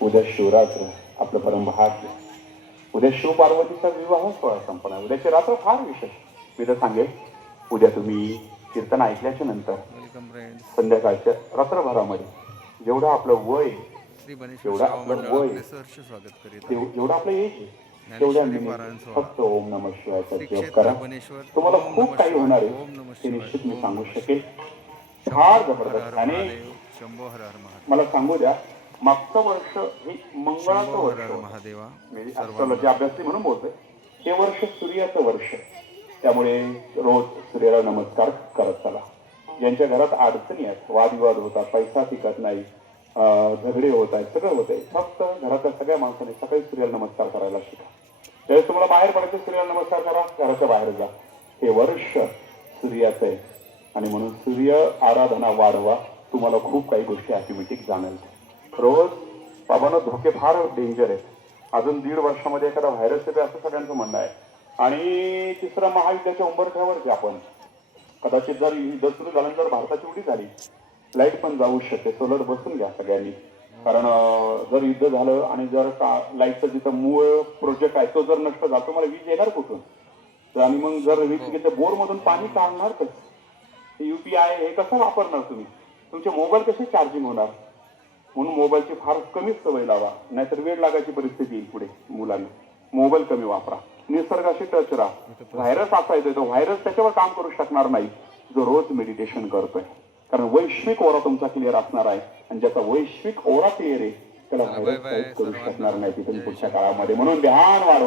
उद्या शिवरात्र, आपलं परमभाग्य. उद्या शिव पार्वतीचा विवाह सोहळा संपणार. उद्याची रात्र फार विशेष. मी तर सांगेल, उद्या तुम्ही कीर्तन ऐकल्याच्या नंतर संध्याकाळच्या रात्रभरामध्ये जेवढं आपलं वय, जेवढं आपलं वय, जेवढं आपलं एज, तेवढ्या फक्त ओम नमः शिवायचा जप करा. तुम्हाला खूप काही होणार आहे ते निश्चित मी सांगू शकेल. फार जबरदस्त. आणि मला सांगू द्या, मागचं वर्ष हे मंगळाचं वर्ष, मी ऍस्ट्रॉलॉजी अभ्यासी म्हणून बोलतोय. हे वर्ष सूर्याचं वर्ष. त्यामुळे रोज सूर्याला नमस्कार करत चला. ज्यांच्या घरात अडचणी आहेत, वादविवाद होतात, पैसा टिकत नाही, झगडे होत आहेत, सगळं होत आहे, फक्त घरातल्या सगळ्या माणसाने सकाळी सूर्याला नमस्कार करायला शिका. त्यावेळेस तुम्हाला बाहेर पडायचं, सूर्याला नमस्कार करा, घराच्या बाहेर जा. हे वर्ष सूर्याचं आहे आणि म्हणून सूर्य आराधना वाढवा. तुम्हाला खूप काही गोष्टी ऑटोमॅटिक जाणवतील. रोज बाबांना धोके फार डेंजर आहेत. अजून 1.5 वर्षामध्ये एखादा व्हायरस येते असं सगळ्यांचं म्हणणं आहे. आणि तिसरं महायुद्धाच्या उंबरठ्यावरती आपण, कदाचित जर युद्ध सुरू झाल्यानंतर भारताची उडी झाली, लाईट पण जाऊ शकते. सोलर बसून घ्या सगळ्यांनी. कारण जर युद्ध झालं आणि जर लाईटचं जिथं मूळ प्रोजेक्ट आहे तो जर नष्ट झाला, तुम्हाला वीज येणार कुठून? आणि मग जर वीज घेतलं, बोरमधून पाणी काढणार कसं? UPI हे कसं वापरणार तुम्ही? तुमचे मोबाईल कसे चार्जिंग होणार? म्हणून मोबाईलची फार कमीच सवय लावा, नाहीतर वेळ लागायची परिस्थिती येईल पुढे मुलांना. मोबाईल कमी वापरा, निसर्गाशी टच राहा. व्हायरस असा येतोय, तो व्हायरस त्याच्यावर काम करू शकणार नाही जो रोज मेडिटेशन करतोय. कारण वैश्विक ओरा तुमचा क्लिअर असणार आहे आणि ज्याचा वैश्विक ओरा क्लिअर आहे त्याला व्हायरस काहीच करू शकणार नाही तिथे पुढच्या काळामध्ये. म्हणून ध्यान वाढवा.